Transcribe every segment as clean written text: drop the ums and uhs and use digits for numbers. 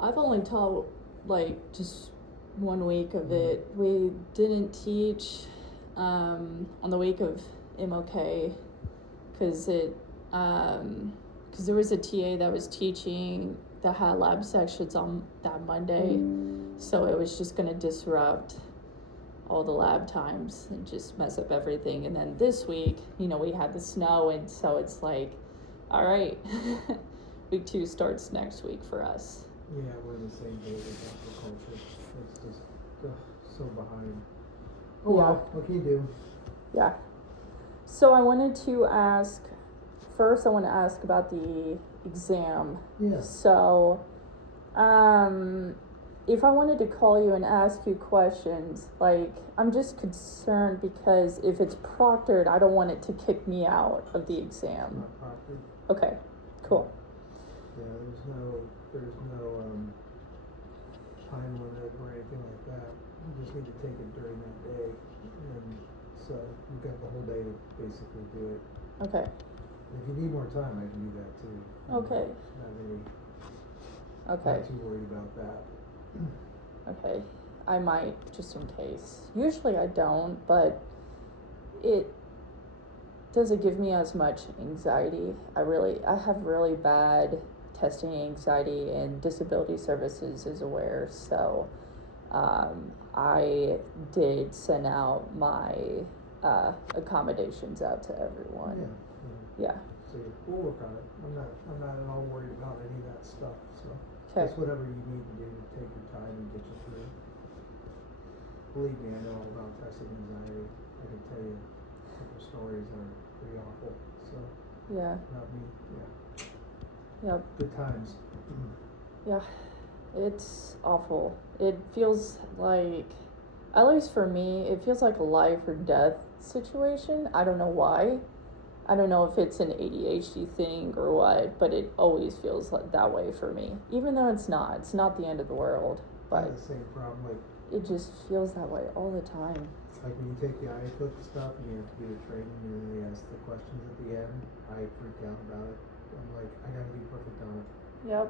I've only taught like just 1 week of it. We didn't teach on the week of MOK because there was a TA that was teaching that had lab sections on that Monday, so it was just gonna disrupt all the lab times and just mess up everything. And then this week, we had the snow, and so it's like, all right, week 2 starts next week for us. Yeah, we're the same day with agriculture. It's just so behind. Oh Yeah. well, what can you do? Yeah. So I wanted to ask, first I want to ask about the exam. Yeah. So, if I wanted to call you and ask you questions, like, I'm just concerned because if it's proctored, I don't want it to kick me out of the It's exam. not proctored. Okay, cool. Yeah, there's no time limit or anything like that. You just need to take it during that day, and so you've got the whole day to basically do it. Okay. If you need more time, I can do that too. Okay. Not too worried about that. Okay. I might, just in case. Usually I don't, but it doesn't give me as much anxiety. I have really bad testing anxiety, and disability services is aware, so I did send out my accommodations out to everyone. Yeah. So we'll work on it. I'm not at all worried about any of that stuff, so Okay. just whatever you need to do to take your time and get you through. Believe me, I know all about testing anxiety. I can tell you a couple stories that are pretty awful, so Yeah. not me, Yep. good times. Yeah, it's awful. It feels like, at least for me, it feels like a life or death situation. I don't know why. I don't know if it's an ADHD thing or what, but it always feels like that way for me. Even though it's not the end of the world, I but have the same problem, like it just feels that way all the time. when you take the iFook stuff and you have to do the training and then they ask the questions at the end, I freak out about it. I'm like, I gotta be perfect on it. Yep.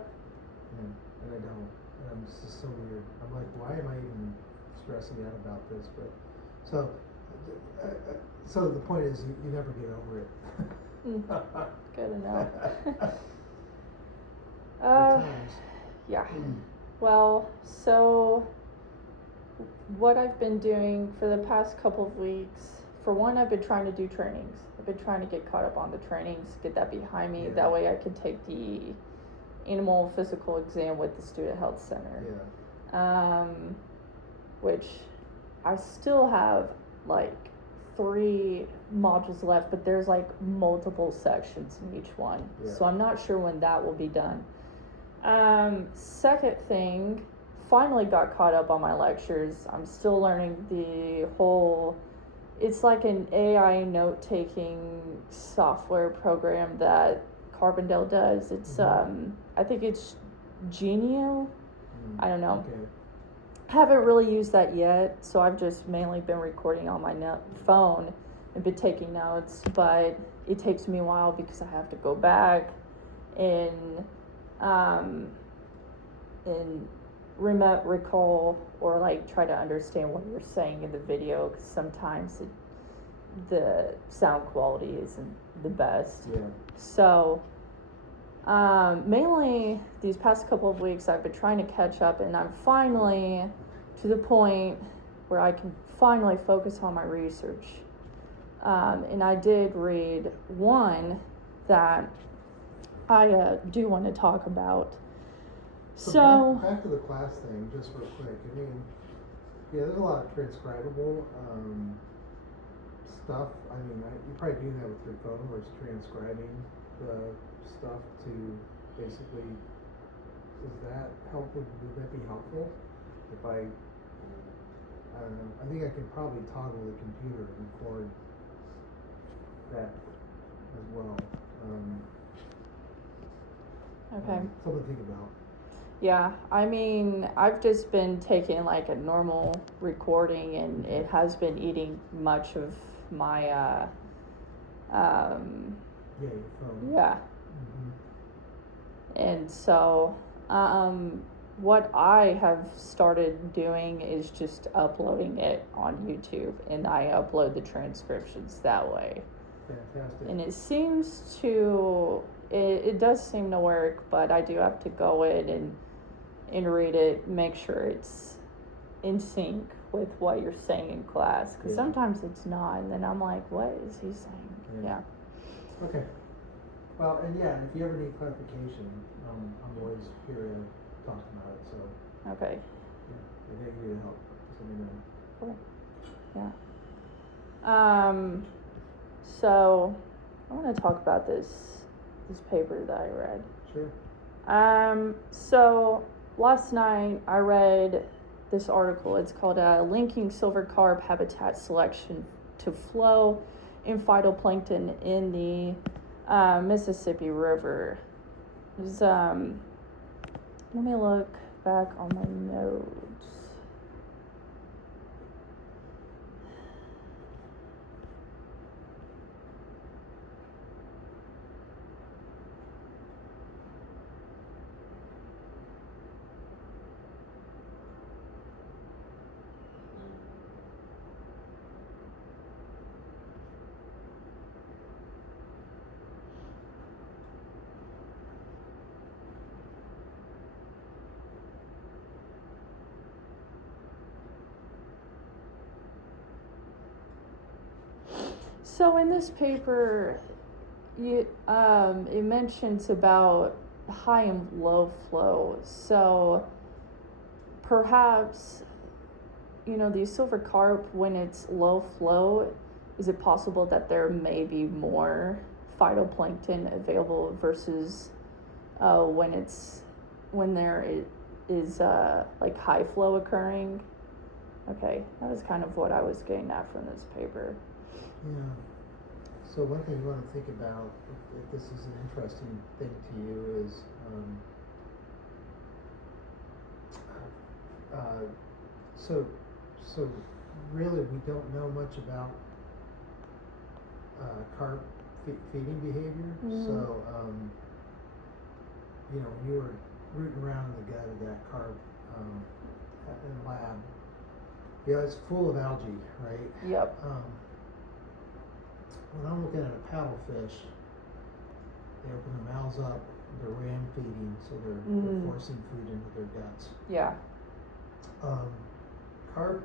And I don't. And it's just so weird. I'm like, why am I even stressing out about this? But so the point is, you never get over it. Good enough. Good times. Yeah. Well, so what I've been doing for the past couple of weeks, for one, I've been trying to do trainings. I've been trying to get caught up on the trainings, get that behind me. Yeah. That way I can take the animal physical exam with the Student Health Center. Yeah. Which I still have like 3 modules left, but there's like multiple sections in each one. Yeah. So I'm not sure when that will be done. Second thing, finally got caught up on my lectures. I'm still learning the whole, it's like an AI note-taking software program that Carbondale does. It's I think it's Genio. I don't know. Okay. Haven't really used that yet, so I've just mainly been recording on my phone and been taking notes, but it takes me a while because I have to go back and recall or like try to understand what you're saying in the video, because sometimes the sound quality isn't the best. Yeah. So mainly these past couple of weeks I've been trying to catch up, and I'm finally to the point where I can finally focus on my research. And I did read one that I do want to talk about. So back to the class thing, just real quick. I mean, yeah, there's a lot of transcribable stuff. I mean, you probably do that with your phone, where it's transcribing the stuff to basically. Does that help? Would that be helpful? If I don't know. I think I could probably toggle the computer and record that as well. okay. Something to think about. Yeah, I mean, I've just been taking like a normal recording, and it has been eating much of my yeah, your phone. Yeah. Mm-hmm. And so what I have started doing is just uploading it on YouTube, and I upload the transcriptions that way. Fantastic. And it seems to, it does seem to work, but I do have to go in and read it, make sure it's in sync with what you're saying in class, because sometimes it's not, and then I'm like, what is he saying? Yeah. Okay. Well, and yeah, if you ever need clarification, I'm always here to talk about it, so. Okay. Yeah, if I need help, just let me know. Cool. Yeah. So I want to talk about this paper that I read. Sure. So last night I read this article. It's called Linking Silver Carp Habitat Selection to Flow in Phytoplankton in the Mississippi River. It was, let me look back on my notes. So in this paper, it mentions about high and low flow. So perhaps, these silver carp, when it's low flow, is it possible that there may be more phytoplankton available versus when there is like high flow occurring? Okay, that is kind of what I was getting at from this paper. Yeah. So one thing you want to think about, if this is an interesting thing to you, is so really we don't know much about carp feeding behavior. Mm-hmm. So when you were rooting around in the gut of that carp in the lab, it's full of algae, right? Yep. When I'm looking at a paddlefish, they open their mouths up, they're ram feeding, so they're forcing food into their guts. Yeah. Carp,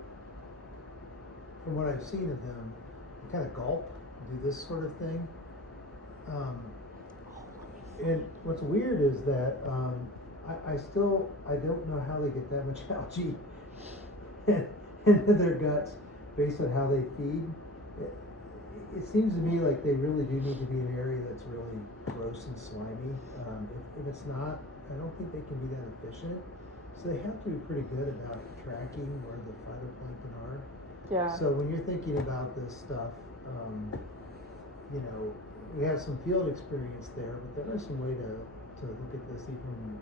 from what I've seen of them, they kind of gulp, do this sort of thing. And what's weird is that I don't know how they get that much algae into their guts based on how they feed. It seems to me like they really do need to be an area that's really gross and slimy. If it's not, I don't think they can be that efficient. So they have to be pretty good about tracking where the phytoplankton are. Yeah. So when you're thinking about this stuff, we have some field experience there, but there is some way to look at this even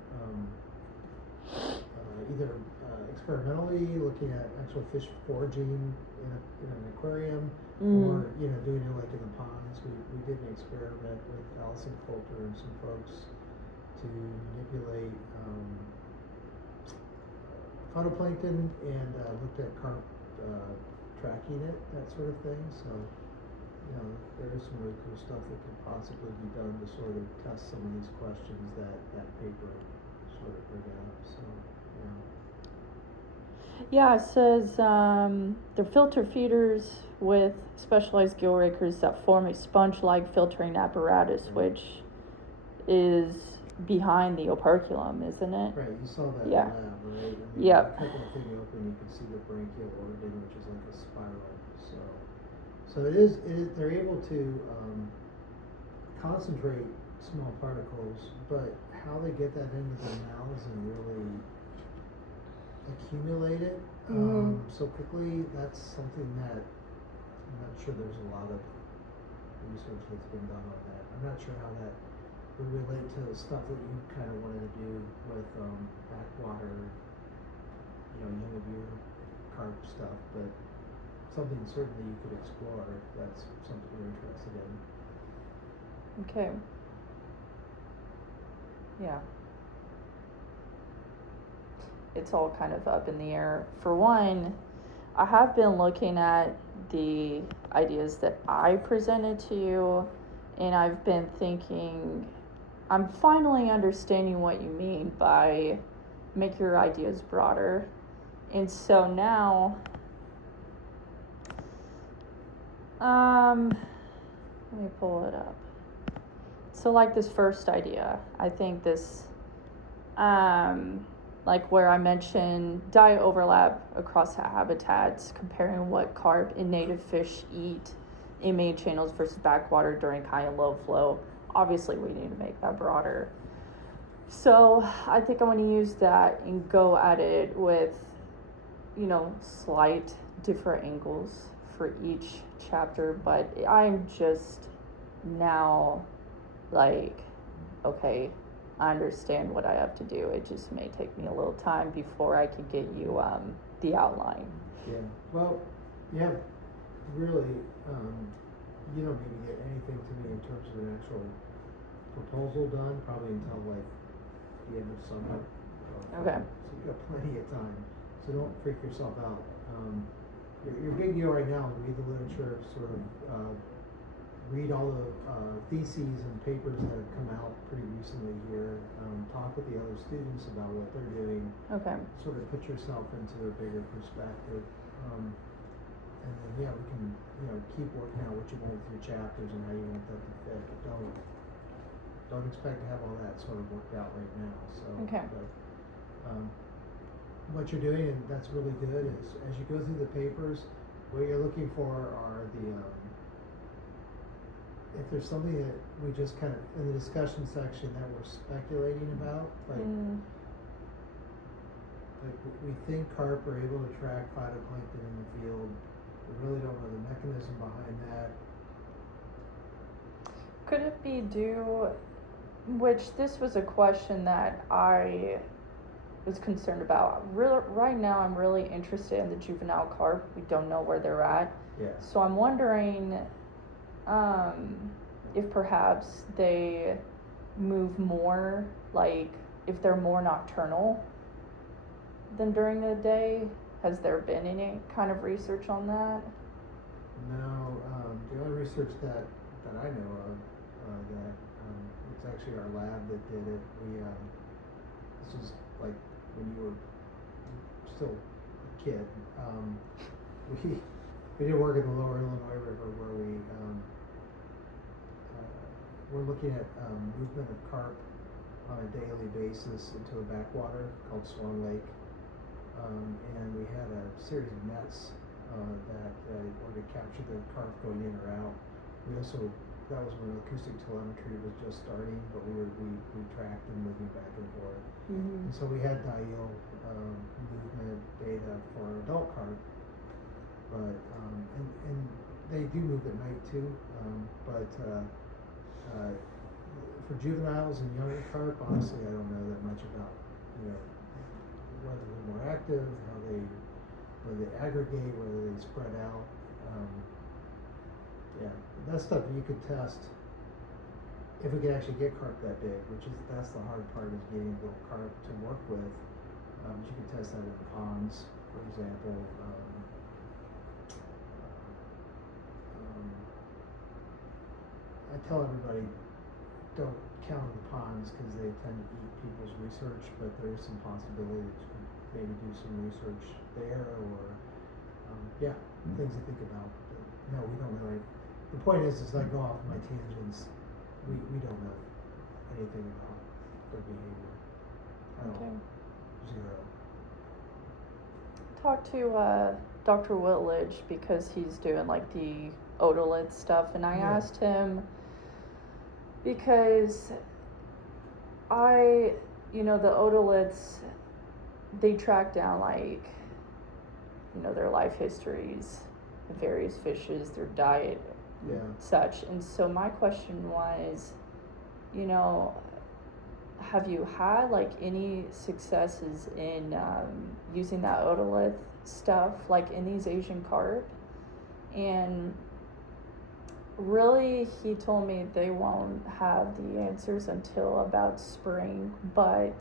either experimentally, looking at actual fish foraging in an aquarium, or doing it like in the ponds. We did an experiment with Allison Coulter and some folks to manipulate phytoplankton and looked at carp tracking it, that sort of thing. So there is some really cool stuff that could possibly be done to sort of test some of these questions that paper sort of bring up. So yeah, it says they're filter feeders with specialized gill rakers that form a sponge-like filtering apparatus, which is behind the operculum, isn't it? Right, you saw that Yeah. in the lab, right? Yep. You cut that thing open, you can see the branchial organ, which is like a spiral. So they're able to concentrate small particles, but how they get that into their mouths and really accumulate it so quickly, that's something that I'm not sure there's a lot of research that's been done on that. I'm not sure how that would relate to the stuff that you kind of wanted to do with backwater, Yellowbeard carp stuff, but something certainly you could explore if that's something you're interested in. Okay. Yeah. it's all kind of up in the air. For one, I have been looking at the ideas that I presented to you, and I've been thinking, I'm finally understanding what you mean by make your ideas broader. And so now, let me pull it up. So like this first idea, I think this, like where I mentioned diet overlap across habitats, comparing what carp and native fish eat in main channels versus backwater during high and low flow. Obviously, we need to make that broader. So I think I'm going to use that and go at it with, slight different angles for each chapter. But I'm just now like, okay, I understand what I have to do. It just may take me a little time before I can get you the outline. Yeah. Well, you have really, you don't need to get anything to me in terms of an actual proposal done, probably until like the end of summer. Okay. So you've got plenty of time. So don't freak yourself out. Your big deal right now is read the literature, sort of read all the theses and papers that have come out pretty recently here. Talk with the other students about what they're doing. Okay. Sort of put yourself into a bigger perspective. And then we can keep working out what you want with your chapters and how you want that to fit. But don't expect to have all that sort of worked out right now. So okay. But, what you're doing, and that's really good, is as you go through the papers, what you're looking for are the if there's something that we just kind of in the discussion section that we're speculating about, like we think carp are able to track phytoplankton in the field. We really don't know the mechanism behind that. Could it be due, which this was a question that I was concerned about. Right now I'm really interested in the juvenile carp. We don't know where they're at. Yeah. So I'm wondering if perhaps they move more, like if they're more nocturnal than during the day. Has there been any kind of research on that? No, the only research that I know of that it's actually our lab that did it. We this was like when you were still a kid. We did work in the Lower Illinois River where we're looking at movement of carp on a daily basis into a backwater called Swan Lake, and we had a series of nets that were to capture the carp going in or out. We also, that was when acoustic telemetry was just starting, but we tracked them moving back and forth. Mm-hmm. And so we had diel movement data for adult carp, but and they do move at night too, but for juveniles and younger carp, honestly, I don't know that much about whether they're more active, whether they aggregate, whether they spread out. That's stuff you could test if we could actually get carp that big, that's the hard part, is getting little carp to work with. But you could test that in ponds, for example. I tell everybody, don't count the ponds because they tend to eat people's research, but there is some possibility that you could maybe do some research there, or things to think about. But no, we don't really. The point is I go off my tangents. We don't know anything about their behavior at all. Zero. Talk to Dr. Whitledge because he's doing like the otolith stuff, and I asked him because the otoliths, they track down like their life histories, the various fishes, their diet, such. And so my question was, have you had like any successes in using that otolith stuff like in these Asian carp? And really, he told me they won't have the answers until about spring, but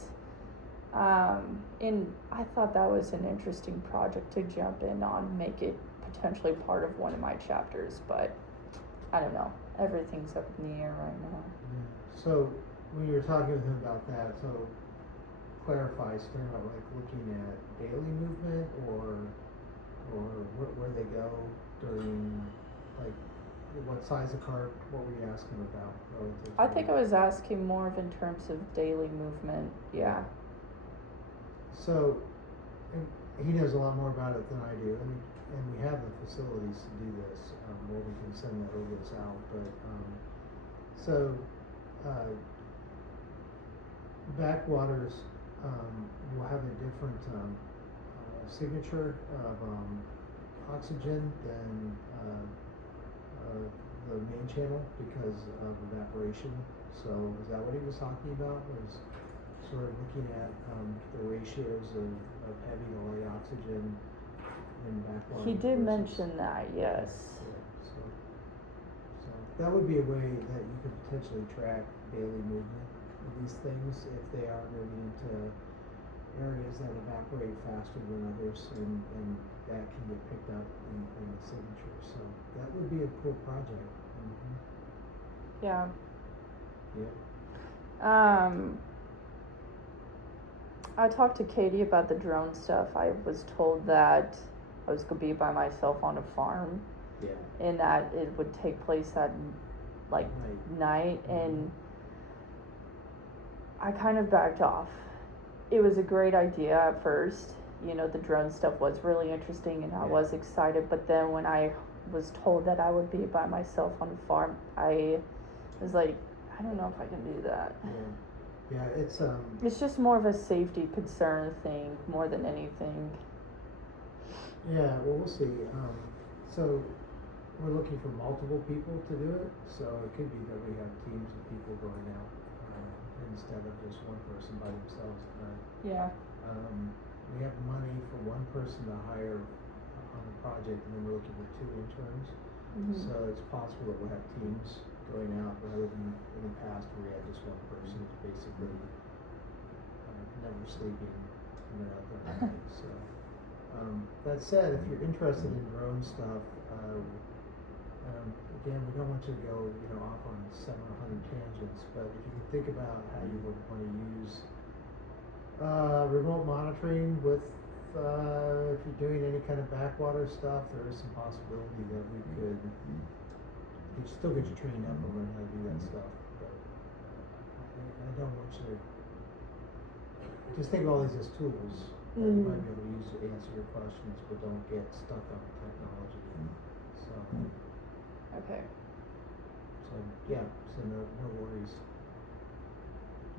And I thought that was an interesting project to jump in on, make it potentially part of one of my chapters, but I don't know. Everything's up in the air right now. Yeah. So when you were talking with him about that, so clarify, talking about like looking at daily movement or where they go during, like, what size of cart, what were you asking about relative to I think I was asking more of in terms of daily movement, yeah. So, and he knows a lot more about it than I do, and we have the facilities to do this, where we can send that this out, but, so, backwaters, will have a different, signature of, oxygen than, the main channel because of evaporation. So is that what he was talking about? Was sort of looking at the ratios of heavy to light oxygen in backwater? He did versus, mention that, yes. Yeah, so that would be a way that you could potentially track daily movement of these things if they are moving into areas that evaporate faster than others, and that can get picked up in the signature. So that would be a cool project. Mm-hmm. Yeah. Yep. I talked to Katie about the drone stuff. I was told that I was going to be by myself on a farm. Yeah. And that it would take place at like night, and I kind of backed off. It was a great idea at first. You know, the drone stuff was really interesting and I was excited, but then when I was told that I would be by myself on a farm, I was like, I don't know if I can do that. Yeah, it's just more of a safety concern thing more than anything. Yeah, well, we'll see. So we're looking for multiple people to do it, so it could be that we have teams of people going out instead of just one person by themselves. Yeah. We have money for one person to hire on the project, and then we're looking for 2 interns. Mm-hmm. So it's possible that we'll have teams going out rather than in the past where we had just one person who's basically never sleeping when they're out there at night. So that said, if you're interested in drone stuff, again, we don't want you to go, off on 700 tangents, but if you can think about how you would want to use remote monitoring with, if you're doing any kind of backwater stuff, there is some possibility that we could still get you trained up and learn how to do that stuff. But I don't want you to just think of all these as tools that you might be able to use to answer your questions, but don't get stuck on technology. So. Okay. So yeah, so no worries.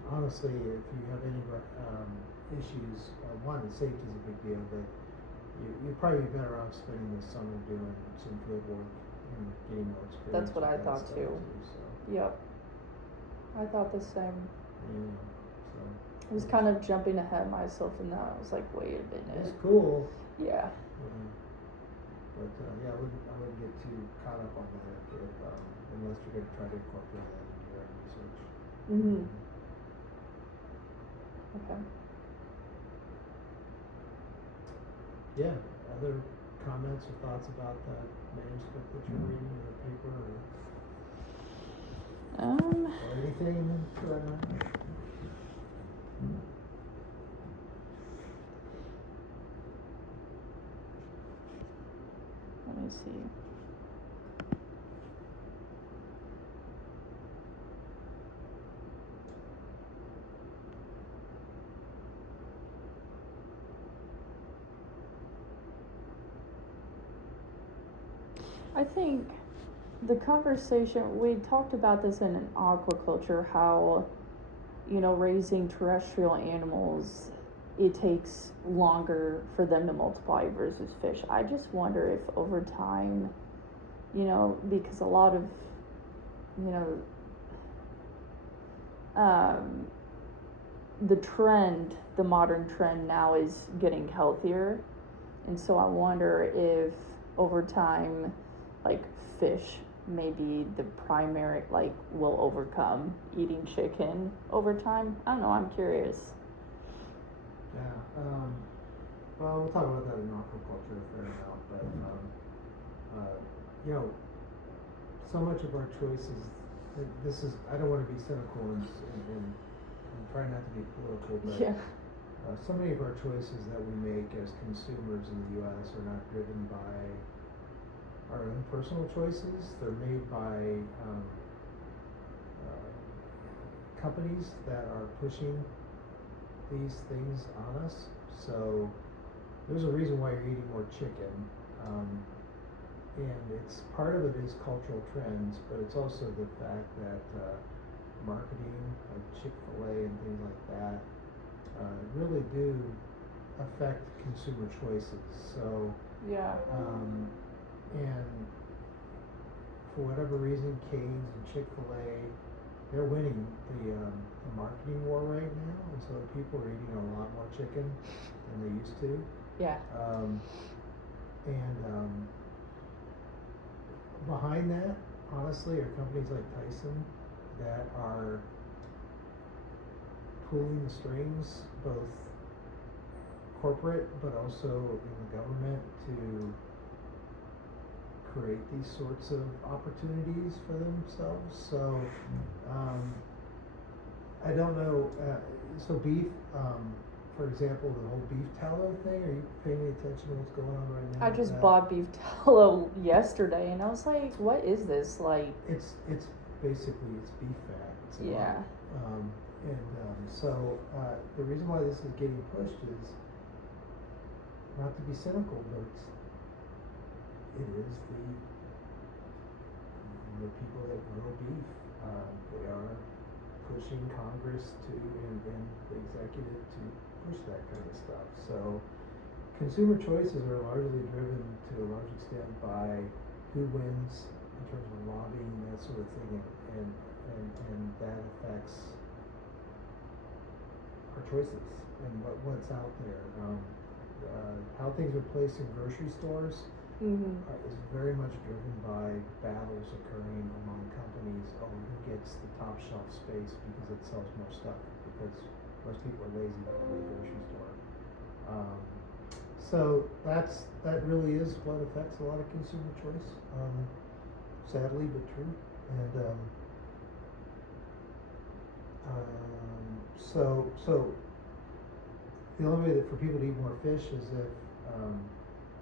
Honestly, if you have any issues, one, safety is a big deal, but you'd probably be better off spending the summer doing some field work and getting more experience. That's what I thought too. So. Yep. I thought the same. Yeah. So. I was kind of jumping ahead of myself in that. I was like, wait a minute. It's cool. Yeah. But yeah, I wouldn't get too caught up on that unless you're going to try to incorporate that into your research. Mm-hmm. Okay. Yeah. Other comments or thoughts about the manuscript that you're reading or the paper or anything for that matter? Let me see. I think the conversation, we talked about this in aquaculture, how, raising terrestrial animals, it takes longer for them to multiply versus fish. I just wonder if over time, because a lot of, the modern trend now is getting healthier. And so I wonder if over time, like fish maybe the primary, will overcome eating chicken over time. I don't know, I'm curious. Yeah, well, we'll talk about that in aquaculture a fair amount, but, you know, so much of our choices, this is, I don't wanna be cynical and try not to be political, but Yeah. so many of our choices that we make as consumers in the US are not driven by our own personal choices, they're made by, companies that are pushing these things on us. So there's a reason why you're eating more chicken, and it's part of it is cultural trends, but it's also the fact that marketing, like Chick-fil-A and things like that, really do affect consumer choices. So, Yeah. and for whatever reason, Cane's and Chick-fil-A, they're winning the marketing war right now, and so people are eating a lot more chicken than they used to. Yeah. And behind that, honestly, are companies like Tyson that are pulling the strings, both corporate but also in the government, to create these sorts of opportunities for themselves. So, I don't know, so beef, for example, the whole beef tallow thing, are you paying any attention to what's going on right now? I just with that? bought beef tallow yesterday, and I was like, "What is this?" Like, It's basically, it's beef fat. It's a yeah. lot. So, the reason why this is getting pushed is, not to be cynical, but it is the people that grow beef. They are pushing Congress to, and the executive to push that kind of stuff. So consumer choices are largely driven to a large extent by who wins in terms of lobbying, that sort of thing, and that affects our choices and what's out there. How things are placed in grocery stores is very much driven by battles occurring among companies over who gets the top shelf space because it sells more stuff, because most people are lazy to go to the grocery store. So that really is what affects a lot of consumer choice, sadly but true. And so the only way that for people to eat more fish is if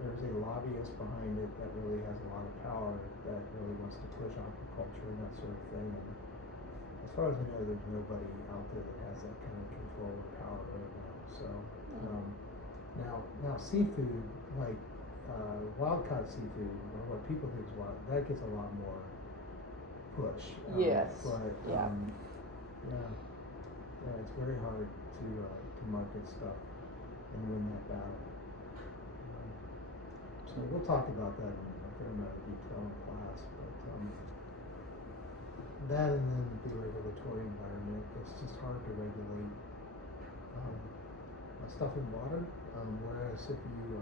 there's a lobbyist behind it that really has a lot of power, that really wants to push aquaculture and that sort of thing. And as far as I know, there's nobody out there that has that kind of control or power right now. So now seafood, like wild caught seafood, or what people think is wild, that gets a lot more push. Yes. But Yeah. yeah, it's very hard to market stuff and win that battle. So we'll talk about that in a fair amount of detail in class, but that, and then the regulatory environment, it's just hard to regulate stuff in water, whereas if you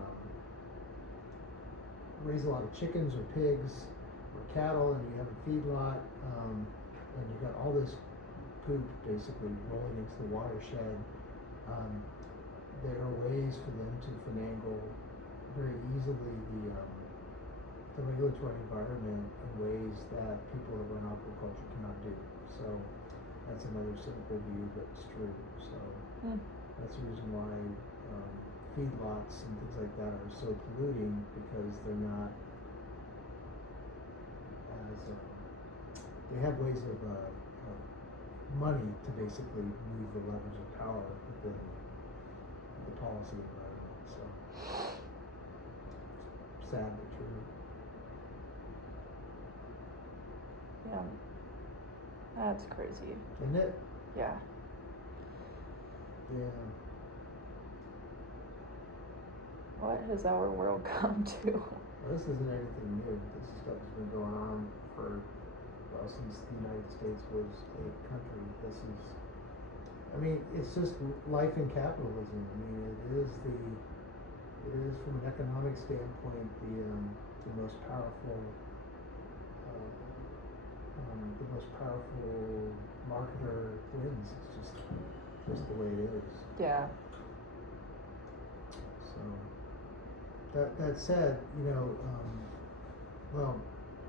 raise a lot of chickens or pigs or cattle and you have a feedlot, and you've got all this poop basically rolling into the watershed, there are ways for them to finagle very easily the regulatory environment in ways that people that run aquaculture cannot do. So that's another cynical view, but it's true. So that's the reason why feedlots and things like that are so polluting, because they're not as they have ways of money to basically move the levers of power within the policy environment. So sad but true. Yeah. That's crazy. Isn't it? Yeah. Yeah. What has our world come to? Well, this isn't anything new. This stuff has been going on for, well, since the United States was a country. It's just life in capitalism. It is from an economic standpoint the most powerful marketer wins. It's just the way it is. Yeah. That said, well,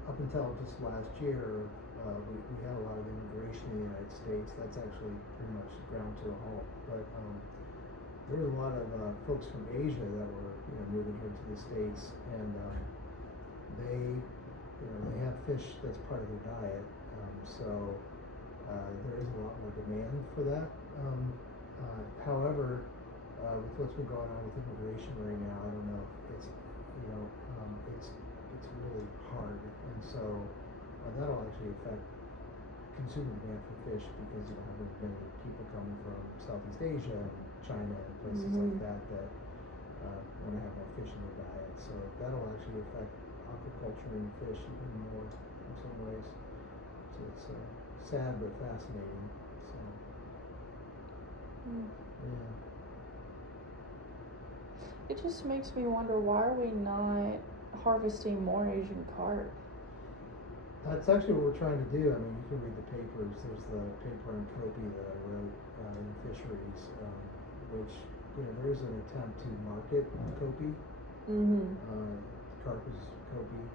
up until just last year, we had a lot of immigration in the United States. That's actually pretty much ground to a halt. But there were a lot of folks from Asia that were moving here to the States, and they have fish that's part of their diet. So there is a lot more demand for that. However, with what's been going on with immigration right now, I don't know if it's it's really hard, and so that'll actually affect consumer demand for fish because have many people coming from Southeast Asia and China and places like that want to have more fish in their diet. So that'll actually affect aquaculture and fish even more in some ways. So it's sad but fascinating. So yeah. It just makes me wonder, why are we not harvesting more Asian carp? That's actually what we're trying to do. I mean, you can read the papers. There's the paper on Kopi that I wrote in fisheries, which there is an attempt to market Kopi. Carp is Kopi.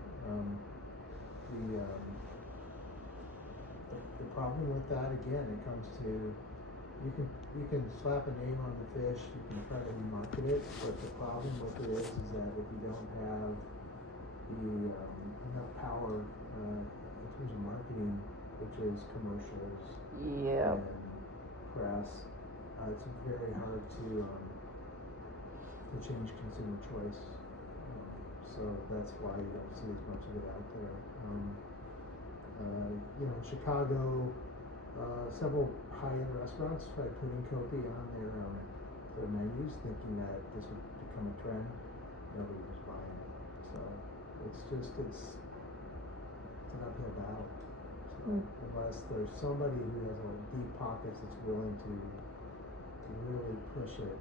The problem with that, again, it comes to you can slap a name on the fish, you can try to remarket it, but the problem with it is that if you don't have the enough power in terms of marketing, which is commercials and press, it's very hard to change consumer choice. So that's why you don't see as much of it out there. Chicago, several high-end restaurants tried putting Kopi on their menus, thinking that this would become a trend. Nobody was buying it. So it's an uphill battle. So unless there's somebody who has deep pockets that's willing to really push it,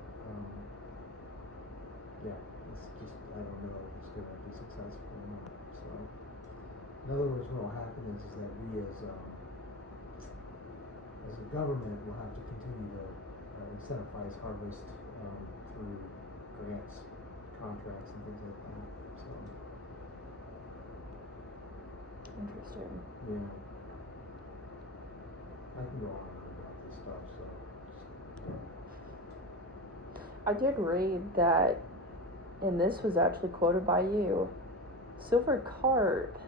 it's just, I don't know if it's going to be successful or not. So in other words, what will happen is that we as a government will have to continue to incentivize harvest through grants, contracts, and things like that. So Interesting. yeah, I can go on about this stuff. So I did read that, and this was actually quoted by you, silver carp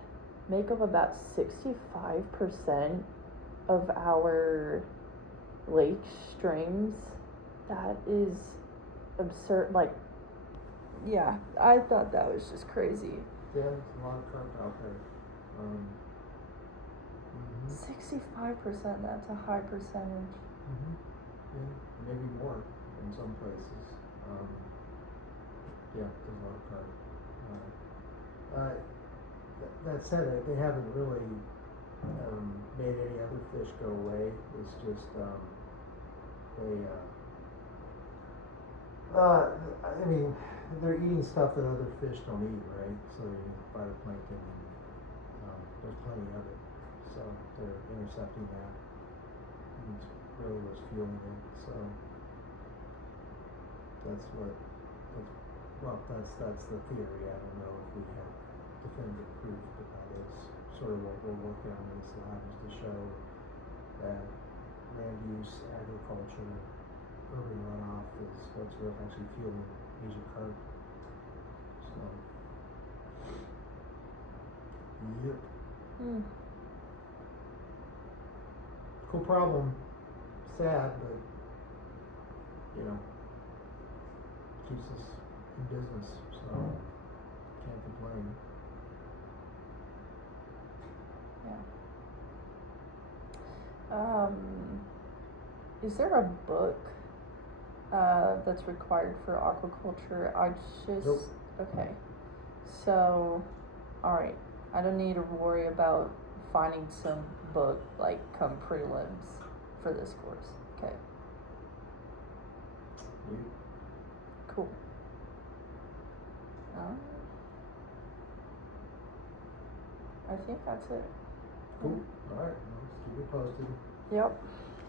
make up about 65% of our lake streams. That is absurd. Like, yeah, I thought that was just crazy. yeah, there's a lot of carp out there. 65%, that's a high percentage. Yeah, maybe more in some places. Yeah, there's a lot of carp. That said, they haven't really made any other fish go away. It's just I mean, they're eating stuff that other fish don't eat, right? So you need phytoplankton, and there's plenty of it. So they're intercepting that. And it's really what's fueling it. So that's the theory. I don't know if we have definitive proof, but that is sort of what we're working on in this lab, is to show that land use, agriculture, urban runoff is what's actually fueling Asian carp. So, yep. Cool problem. Sad, but keeps us in business, so can't complain. Yeah. Is there a book that's required for aquaculture? Nope. Okay. So, alright. I don't need to worry about finding some book like come prelims for this course. Okay. Cool. I think that's it. Cool. Alright, well, let's keep it posted. Yep.